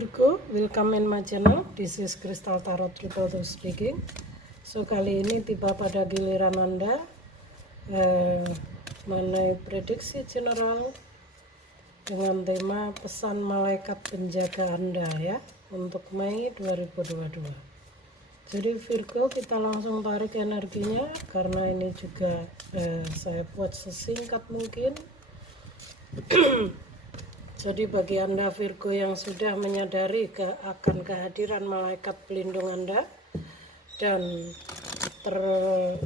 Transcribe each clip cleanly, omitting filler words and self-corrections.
Virgo, welcome in my channel. This is Crystal Tarot Triple speaking. So kali ini tiba pada giliran Anda mengenai prediksi general dengan tema pesan malaikat penjaga Anda ya untuk Mei 2022. Jadi Virgo, kita langsung tarik energinya karena ini juga saya buat sesingkat mungkin. Jadi bagi Anda Virgo yang sudah menyadari akan kehadiran malaikat pelindung Anda dan terbawa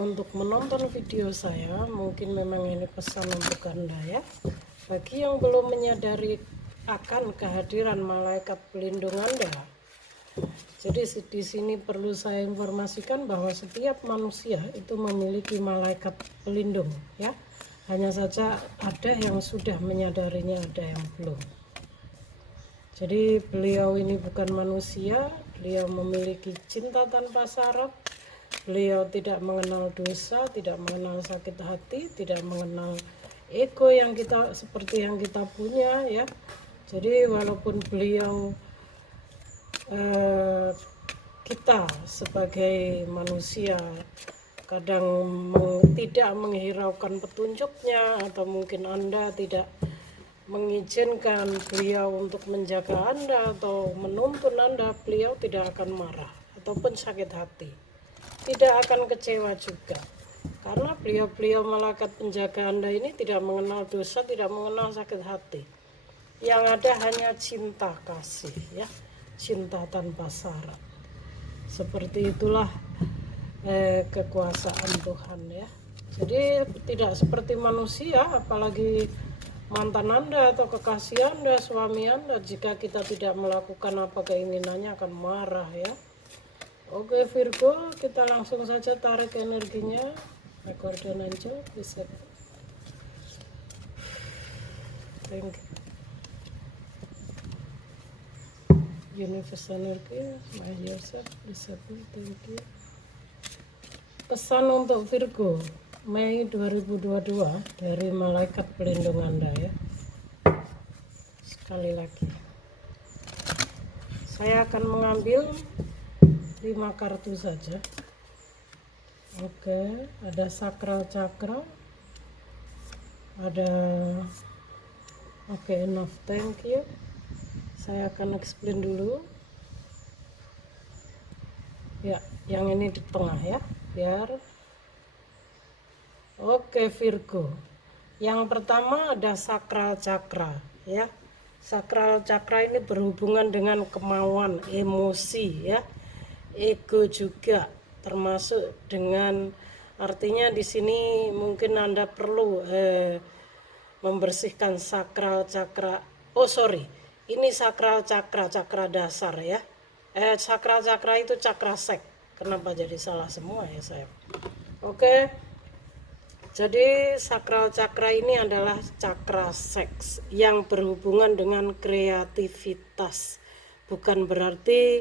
untuk menonton video saya, mungkin memang ini pesan untuk Anda ya. Bagi yang belum menyadari akan kehadiran malaikat pelindung Anda, jadi di sini perlu saya informasikan bahwa setiap manusia itu memiliki malaikat pelindung ya. Hanya saja ada yang sudah menyadarinya, ada yang belum. Jadi beliau ini bukan manusia, beliau memiliki cinta tanpa syarat, beliau tidak mengenal dosa, tidak mengenal sakit hati, tidak mengenal ego yang kita seperti yang kita punya ya. Jadi walaupun beliau kita sebagai manusia kadang tidak menghiraukan petunjuknya, atau mungkin Anda tidak mengizinkan beliau untuk menjaga Anda atau menuntun Anda, beliau tidak akan marah ataupun sakit hati, tidak akan kecewa juga, karena beliau malaikat penjaga Anda ini tidak mengenal dosa, tidak mengenal sakit hati. Yang ada hanya cinta kasih ya, cinta tanpa syarat. Seperti itulah kekuasaan Tuhan ya. Jadi tidak seperti manusia, apalagi mantan Anda atau kekasih Anda, suami Anda, jika kita tidak melakukan apa keinginannya akan marah ya. Oke Virgo, kita langsung saja tarik energinya. Accordion Angel bisa. Thank you. Universe energy, my yourself, bisa. Thank you. Pesan untuk Virgo Mei 2022 dari malaikat pelindung Anda ya. Sekali lagi saya akan mengambil 5 kartu saja. Oke, ada sakral chakra, ada enough, thank you. Saya akan explain dulu ya, yang ini di tengah ya, biar oke Virgo. Yang pertama ada sakral chakra ya. Sakral chakra ini berhubungan dengan kemauan, emosi ya, ego juga, termasuk dengan artinya di sini mungkin Anda perlu membersihkan sakral chakra. Ini sakral chakra dasar ya. Sakral chakra itu chakra sek. Kenapa jadi salah semua ya saya? Oke. Jadi sakral chakra ini adalah chakra seks yang berhubungan dengan kreativitas. Bukan berarti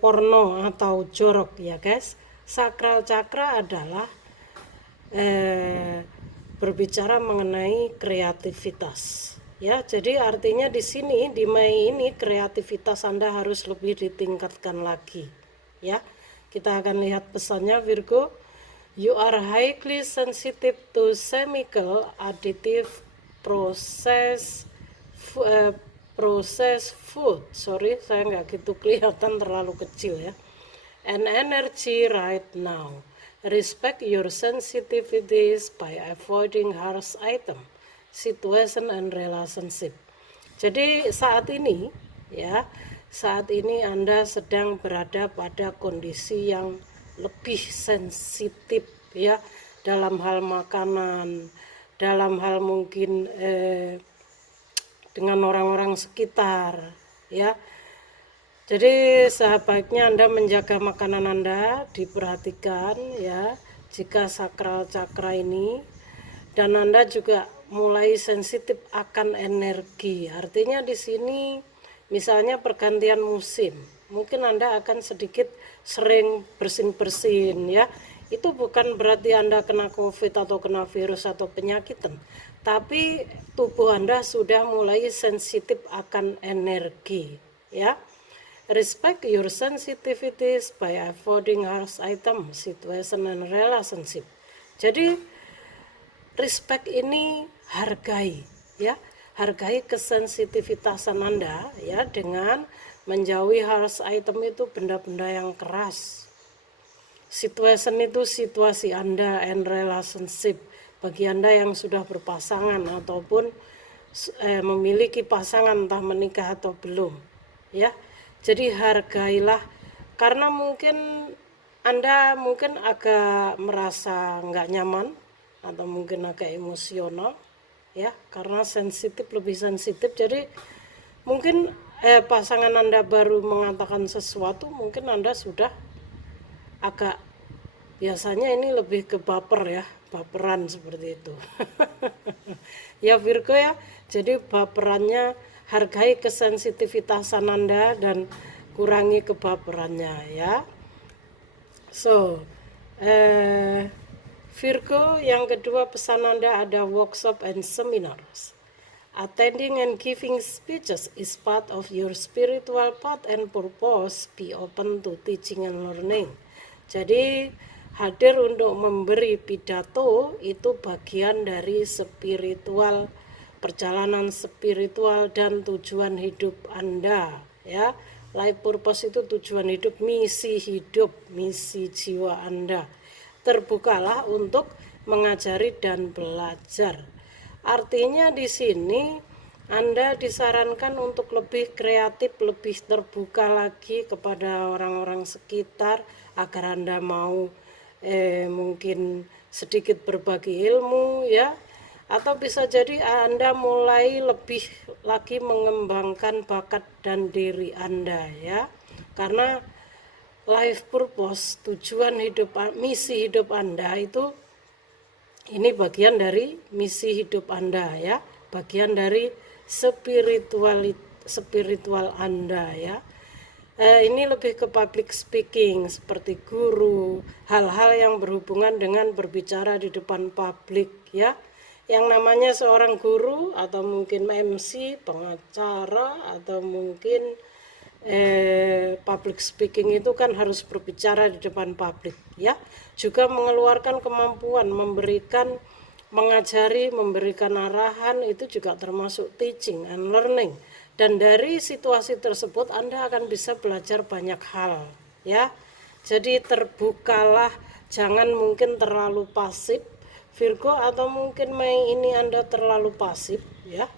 porno atau jorok ya guys. Sakral chakra adalah berbicara mengenai kreativitas. Ya, jadi artinya di sini di Mei ini kreativitas Anda harus lebih ditingkatkan lagi. Ya, kita akan lihat pesannya Virgo. You are highly sensitive to chemical, additive, process food. Sorry, saya nggak gitu kelihatan, terlalu kecil ya. And energy right now. Respect your sensitivities by avoiding harsh item, situation and relationship. Jadi saat ini Anda sedang berada pada kondisi yang lebih sensitif ya, dalam hal makanan, dalam hal mungkin dengan orang-orang sekitar ya. Jadi sebaiknya Anda menjaga makanan Anda, diperhatikan ya jika sakral chakra ini, dan Anda juga mulai sensitif akan energi. Artinya di sini misalnya pergantian musim, mungkin Anda akan sedikit sering bersin-bersin ya. itu bukan berarti Anda kena COVID atau kena virus atau penyakit, tapi tubuh Anda sudah mulai sensitif akan energi, ya. Respect your sensitivities by avoiding harsh item, situation and relationship. Jadi respect ini hargai, ya. Hargai kesensitivitasan Anda, ya, dengan menjauhi harsh item itu benda-benda yang keras. Situation itu situasi Anda, and relationship bagi Anda yang sudah berpasangan ataupun memiliki pasangan, entah menikah atau belum, ya. Jadi hargailah, karena mungkin Anda mungkin agak merasa nggak nyaman atau mungkin agak emosional, ya, karena sensitif, lebih sensitif. Jadi mungkin pasangan Anda baru mengatakan sesuatu, mungkin Anda sudah agak, biasanya ini lebih ke baper, ya, baperan seperti itu. Ya Virgo, ya, jadi baperannya, hargai kesensitivitasan Anda dan kurangi kebaperannya, ya. So Virgo, yang kedua pesan Anda ada workshop and seminars. Attending and giving speeches is part of your spiritual path and purpose. Be open to teaching and learning. Jadi hadir untuk memberi pidato itu bagian dari spiritual, perjalanan spiritual dan tujuan hidup Anda, ya. Life purpose itu tujuan hidup, misi hidup, misi jiwa Anda. Terbukalah untuk mengajari dan belajar. Artinya di sini Anda disarankan untuk lebih kreatif, lebih terbuka lagi kepada orang-orang sekitar, agar Anda mau mungkin sedikit berbagi ilmu, ya, atau bisa jadi Anda mulai lebih lagi mengembangkan bakat dan diri Anda, ya, karena life purpose, tujuan hidup, misi hidup Anda itu, ini bagian dari misi hidup Anda, ya, bagian dari spiritual Anda, ya. Ini lebih ke public speaking seperti guru, hal-hal yang berhubungan dengan berbicara di depan publik, ya. Yang namanya seorang guru atau mungkin MC, pengacara, atau mungkin public speaking itu kan harus berbicara di depan publik, ya. Juga mengeluarkan kemampuan memberikan, mengajari, memberikan arahan, itu juga termasuk teaching and learning. Dan dari situasi tersebut Anda akan bisa belajar banyak hal, ya. Jadi terbukalah, jangan mungkin terlalu pasif Virgo, atau mungkin Mei ini Anda terlalu pasif, ya.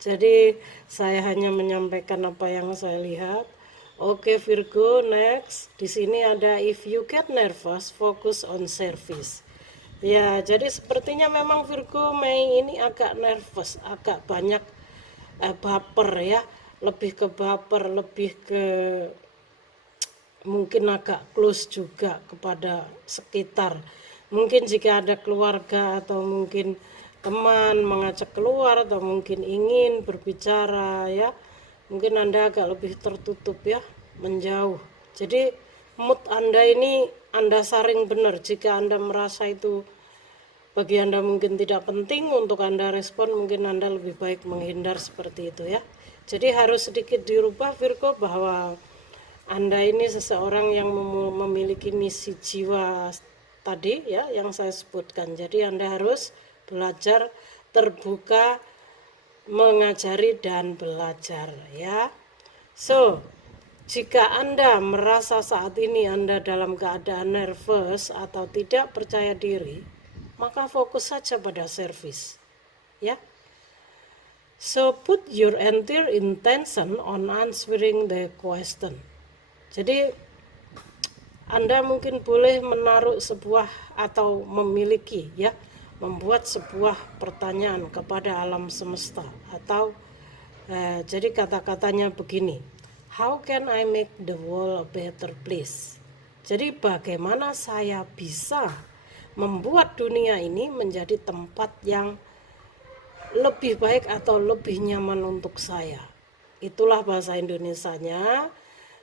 Jadi saya hanya menyampaikan apa yang saya lihat. Oke Virgo, next. Di sini ada if you get nervous, focus on service. Ya, jadi sepertinya memang Virgo Mei ini agak nervous, agak banyak baper, ya, lebih ke baper, lebih ke mungkin agak close juga kepada sekitar. Mungkin jika ada keluarga atau mungkin teman mengajak keluar atau mungkin ingin berbicara, ya, mungkin Anda agak lebih tertutup, ya, menjauh. Jadi mood Anda ini Anda saring benar. Jika Anda merasa itu bagi Anda mungkin tidak penting untuk Anda respon, mungkin Anda lebih baik menghindar seperti itu, ya. Jadi harus sedikit dirubah Virgo, bahwa Anda ini seseorang yang memiliki misi jiwa tadi, ya, yang saya sebutkan. Jadi Anda harus belajar, terbuka, mengajari dan belajar, ya. So, jika Anda merasa saat ini Anda dalam keadaan nervous atau tidak percaya diri, maka fokus saja pada service, ya. So put your entire intention on answering the question. Jadi Anda mungkin boleh menaruh sebuah atau memiliki, ya, membuat sebuah pertanyaan kepada alam semesta, atau jadi kata-katanya begini, how can I make the world a better place? Jadi bagaimana saya bisa membuat dunia ini menjadi tempat yang lebih baik atau lebih nyaman untuk saya. Itulah bahasa Indonesianya.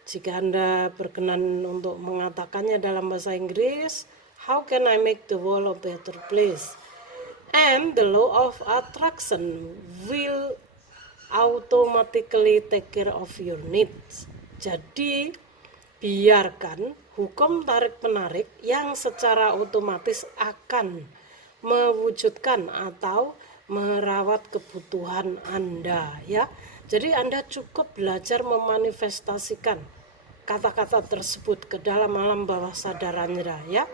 Jika Anda berkenan untuk mengatakannya dalam bahasa Inggris, how can I make the world a better place? And the law of attraction will automatically take care of your needs. Jadi, biarkan hukum tarik-menarik yang secara otomatis akan mewujudkan atau merawat kebutuhan Anda, ya. Jadi Anda cukup belajar memanifestasikan kata-kata tersebut ke dalam alam bawah sadar Anda, ya.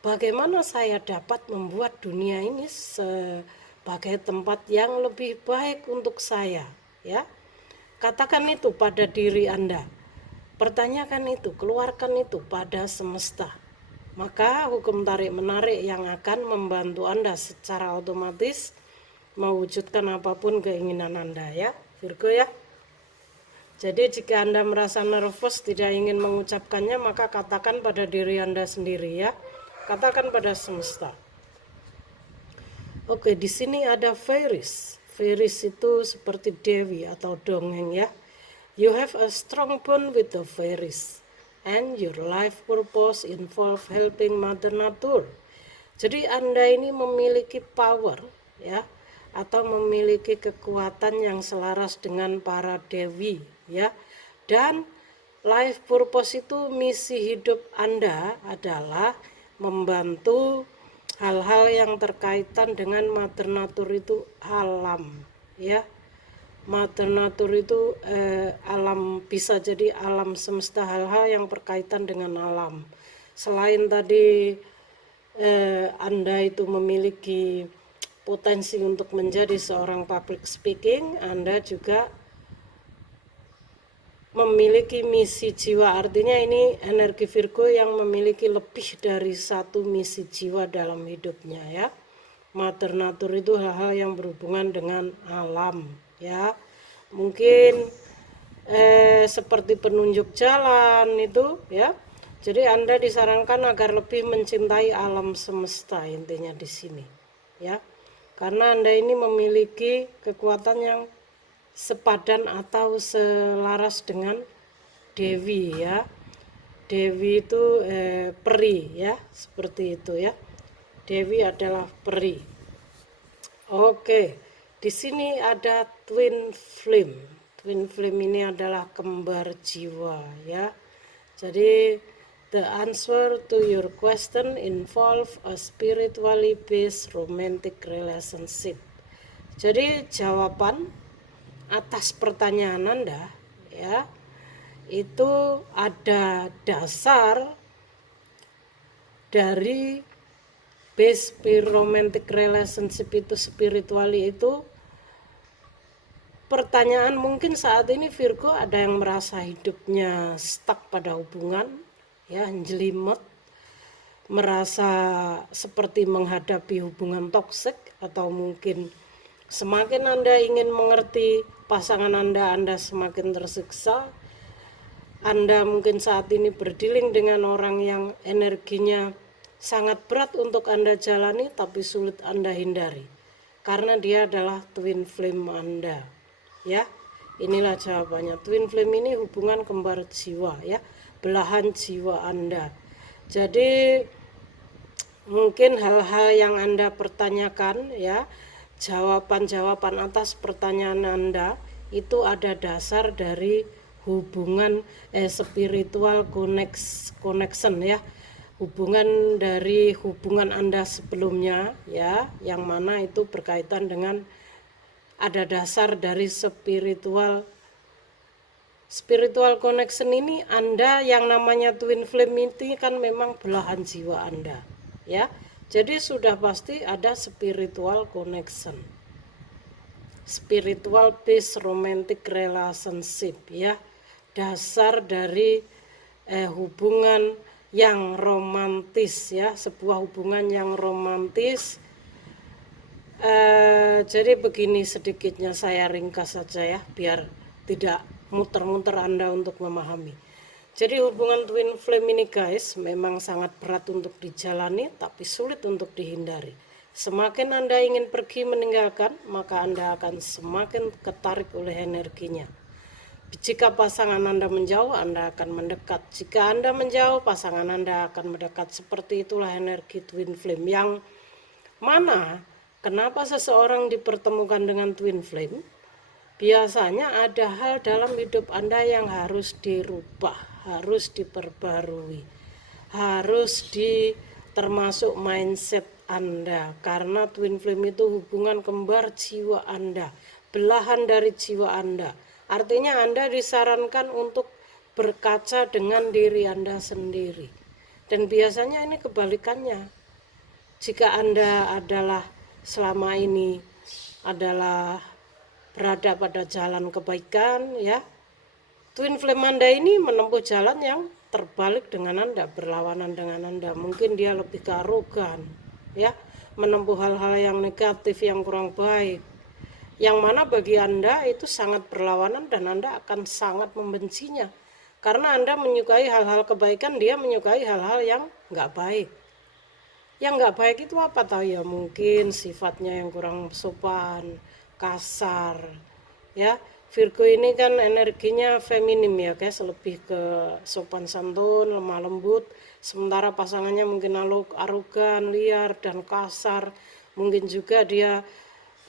Bagaimana saya dapat membuat dunia ini sebagai tempat yang lebih baik untuk saya, ya. Katakan itu pada diri Anda. Pertanyakan itu, keluarkan itu pada semesta. Maka hukum tarik-menarik yang akan membantu Anda secara otomatis mewujudkan apapun keinginan Anda, ya, Virgo, ya. Jadi jika Anda merasa nervous tidak ingin mengucapkannya, maka katakan pada diri Anda sendiri, ya. Katakan pada semesta. Oke, di sini ada fairies. Fairies itu seperti dewi atau dongeng, ya. You have a strong bond with the fairies, and your life purpose involve helping Mother Nature. Jadi Anda ini memiliki power, ya, atau memiliki kekuatan yang selaras dengan para dewi, ya. Dan life purpose itu, misi hidup Anda adalah membantu hal-hal yang terkaitan dengan Mother Nature itu alam, ya. Mother Nature itu alam, bisa jadi alam semesta, hal-hal yang berkaitan dengan alam. Selain tadi Anda itu memiliki potensi untuk menjadi seorang public speaking, Anda juga memiliki misi jiwa. Artinya ini energi Virgo yang memiliki lebih dari satu misi jiwa dalam hidupnya, ya. Mother Nature itu hal-hal yang berhubungan dengan alam, ya. Mungkin seperti penunjuk jalan itu, ya. Jadi Anda disarankan agar lebih mencintai alam semesta, intinya di sini, ya. Karena Anda ini memiliki kekuatan yang sepadan atau selaras dengan dewi, ya. Dewi itu peri, ya, seperti itu, ya. Dewi adalah peri. Oke, di sini ada twin flame. Twin flame ini adalah kembar jiwa, ya. Jadi the answer to your question involve a spiritually based romantic relationship. Jadi jawaban atas pertanyaan Anda, ya, itu ada dasar dari base romantic relationship itu, spiritually itu. Pertanyaan mungkin saat ini Virgo ada yang merasa hidupnya stuck pada hubungan, ya, jelimet, merasa seperti menghadapi hubungan toksik, atau mungkin semakin Anda ingin mengerti pasangan Anda semakin tersiksa. Anda mungkin saat ini berdealing dengan orang yang energinya sangat berat untuk Anda jalani, tapi sulit Anda hindari karena dia adalah twin flame Anda, ya. Inilah jawabannya. Twin flame ini hubungan kembar jiwa, ya, belahan jiwa Anda. Jadi mungkin hal-hal yang Anda pertanyakan, ya, jawaban-jawaban atas pertanyaan Anda itu ada dasar dari hubungan spiritual connection, ya. Hubungan dari hubungan Anda sebelumnya, ya, yang mana itu berkaitan dengan ada dasar dari spiritual connection ini. Anda yang namanya twin flame ini kan memang belahan jiwa Anda, ya. Jadi sudah pasti ada spiritual connection, spiritual based romantic relationship, ya. Dasar dari hubungan yang romantis, ya, sebuah hubungan yang romantis. Jadi begini sedikitnya saya ringkas saja, ya, biar tidak muter-muter Anda untuk memahami. Jadi hubungan twin flame ini, guys, memang sangat berat untuk dijalani tapi sulit untuk dihindari. Semakin Anda ingin pergi meninggalkan, maka Anda akan semakin ketarik oleh energinya. Jika pasangan Anda menjauh, Anda akan mendekat. Jika Anda menjauh, pasangan Anda akan mendekat. Seperti itulah energi twin flame. Yang mana, kenapa seseorang dipertemukan dengan twin flame? Biasanya ada hal dalam hidup Anda yang harus dirubah, harus diperbarui, termasuk mindset Anda. Karena twin flame itu hubungan kembar jiwa Anda, belahan dari jiwa Anda. Artinya Anda disarankan untuk berkaca dengan diri Anda sendiri. Dan biasanya ini kebalikannya. Jika Anda adalah selama ini adalah berada pada jalan kebaikan, ya, twin flame Anda ini menempuh jalan yang terbalik dengan Anda, berlawanan dengan Anda. Mungkin dia lebih ke arogan, ya, menempuh hal-hal yang negatif, yang kurang baik, yang mana bagi Anda itu sangat berlawanan dan Anda akan sangat membencinya. Karena Anda menyukai hal-hal kebaikan, dia menyukai hal-hal yang nggak baik. Yang nggak baik itu apa tahu ya, mungkin sifatnya yang kurang sopan, kasar, ya. Virgo ini kan energinya feminim ya guys, lebih ke sopan santun, lemah lembut. Sementara pasangannya mungkin arogan, liar, dan kasar. Mungkin juga dia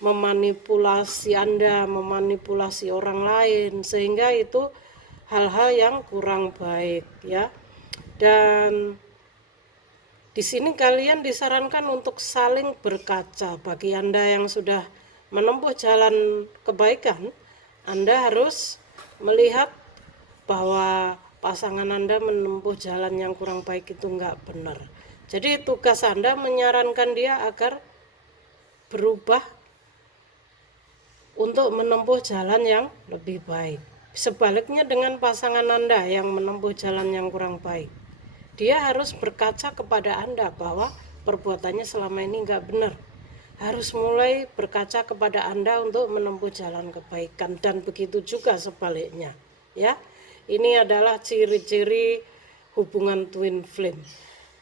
memanipulasi Anda, memanipulasi orang lain, sehingga itu hal-hal yang kurang baik, ya. Dan di sini kalian disarankan untuk saling berkaca. Bagi Anda yang sudah menempuh jalan kebaikan, Anda harus melihat bahwa pasangan Anda menempuh jalan yang kurang baik itu enggak benar. Jadi tugas Anda menyarankan dia agar berubah untuk menempuh jalan yang lebih baik. Sebaliknya dengan pasangan Anda yang menempuh jalan yang kurang baik, dia harus berkaca kepada Anda bahwa perbuatannya selama ini enggak benar. Harus mulai berkaca kepada Anda untuk menempuh jalan kebaikan, dan begitu juga sebaliknya, ya. Ini adalah ciri-ciri hubungan twin flame.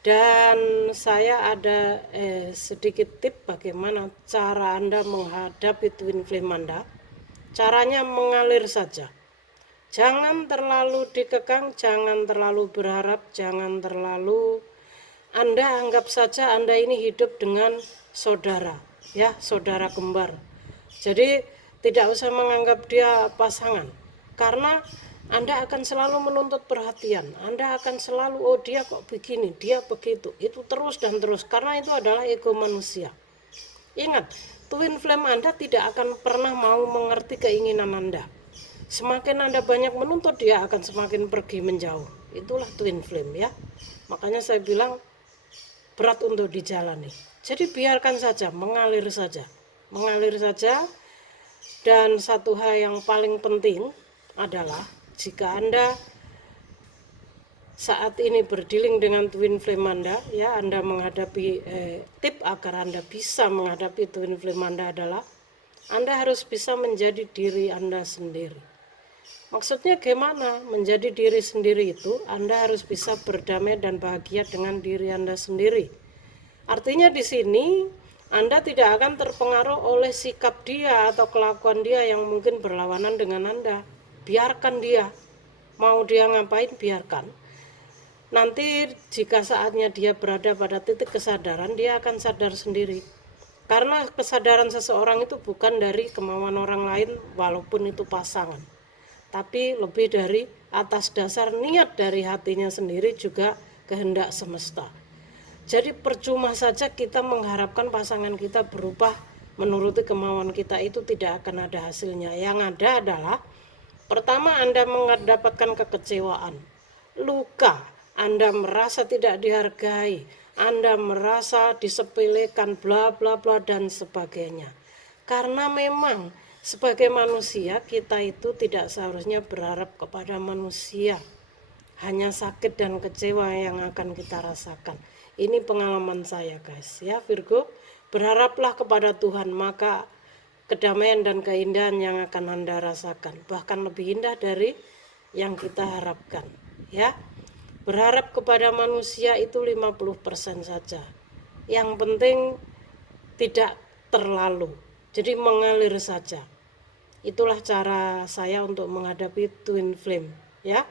Dan saya ada sedikit tip bagaimana cara Anda menghadapi twin flame Anda. Caranya mengalir saja. Jangan terlalu dikekang, jangan terlalu berharap, jangan terlalu. Anda anggap saja Anda ini hidup dengan saudara, ya, saudara kembar. Jadi tidak usah menganggap dia pasangan, karena Anda akan selalu menuntut perhatian. Anda akan selalu, oh dia kok begini, dia begitu. Itu terus dan terus, karena itu adalah ego manusia. Ingat, twin flame Anda tidak akan pernah mau mengerti keinginan Anda. Semakin Anda banyak menuntut, dia akan semakin pergi menjauh. Itulah twin flame, ya. Makanya saya bilang berat untuk dijalani. Jadi biarkan saja, mengalir saja. Mengalir saja. Dan satu hal yang paling penting adalah jika Anda saat ini berdealing dengan twin flame Anda, ya, Anda menghadapi tip agar Anda bisa menghadapi twin flame Anda adalah Anda harus bisa menjadi diri Anda sendiri. Maksudnya gimana? Menjadi diri sendiri itu Anda harus bisa berdamai dan bahagia dengan diri Anda sendiri. Artinya di sini Anda tidak akan terpengaruh oleh sikap dia atau kelakuan dia yang mungkin berlawanan dengan Anda. Biarkan dia, mau dia ngapain biarkan. Nanti jika saatnya dia berada pada titik kesadaran, dia akan sadar sendiri. Karena kesadaran seseorang itu bukan dari kemauan orang lain walaupun itu pasangan, tapi lebih dari atas dasar niat dari hatinya sendiri, juga kehendak semesta. Jadi percuma saja kita mengharapkan pasangan kita berubah menuruti kemauan kita, itu tidak akan ada hasilnya. Yang ada adalah pertama, Anda mendapatkan kekecewaan, luka, Anda merasa tidak dihargai, Anda merasa disepelekan, bla bla bla dan sebagainya. Karena memang sebagai manusia kita itu tidak seharusnya berharap kepada manusia. Hanya sakit dan kecewa yang akan kita rasakan. Ini pengalaman saya guys, ya Virgo. Berharaplah kepada Tuhan, maka kedamaian dan keindahan yang akan Anda rasakan bahkan lebih indah dari yang kita harapkan, ya. Berharap kepada manusia itu 50% saja. Yang penting tidak terlalu. Jadi mengalir saja. Itulah cara saya untuk menghadapi twin flame, ya.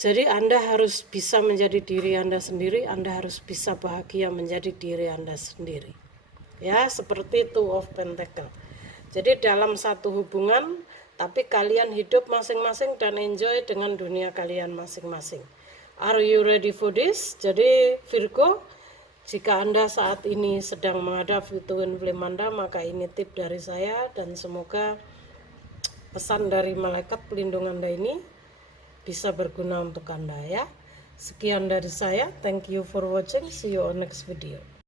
Jadi Anda harus bisa menjadi diri Anda sendiri, Anda harus bisa bahagia menjadi diri Anda sendiri. Ya, seperti Two of Pentacle. Jadi dalam satu hubungan, tapi kalian hidup masing-masing dan enjoy dengan dunia kalian masing-masing. Are you ready for this? Jadi Virgo, jika Anda saat ini sedang menghadapi twin flame Anda, maka ini tip dari saya dan semoga pesan dari malaikat pelindung Anda ini bisa berguna untuk Anda, ya. Sekian dari saya. Thank you for watching. See you on next video.